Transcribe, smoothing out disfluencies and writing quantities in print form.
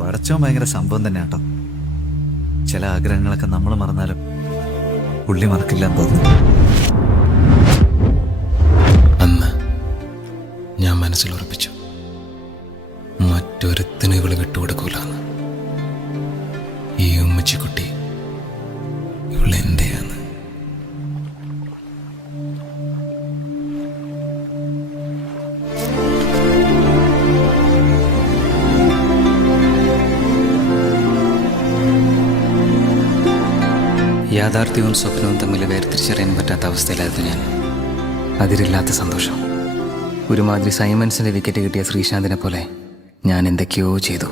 പടച്ചോൻ ഭയങ്കര സംഭവം തന്നെ കേട്ടോ. ചില ആഗ്രഹങ്ങളൊക്കെ നമ്മൾ മറന്നാലും പുള്ളി മറക്കില്ല എന്ന് തോന്നുന്നു. അന്ന് ഞാൻ മനസ്സിൽ ഉറപ്പിച്ചു, മറ്റൊരുത്തിനും ഇവള് വിട്ടുകൊടുക്കൂലെന്ന്. ഈ ഉമ്മച്ചിക്കുട്ടി ഇവളെന്റെയാണ്. യാഥാർത്ഥ്യവും സ്വപ്നവും തമ്മിൽ വേർതിരിച്ചറിയാൻ പറ്റാത്ത അവസ്ഥയിലായിരുന്നു ഞാൻ. അതിരില്ലാത്ത സന്തോഷം. ഒരുമാതിരി സൈമൺസിന്റെ വിക്കറ്റ് കിട്ടിയ ശ്രീശാന്തിനെ പോലെ ഞാൻ എന്തൊക്കെയോ ചെയ്തു.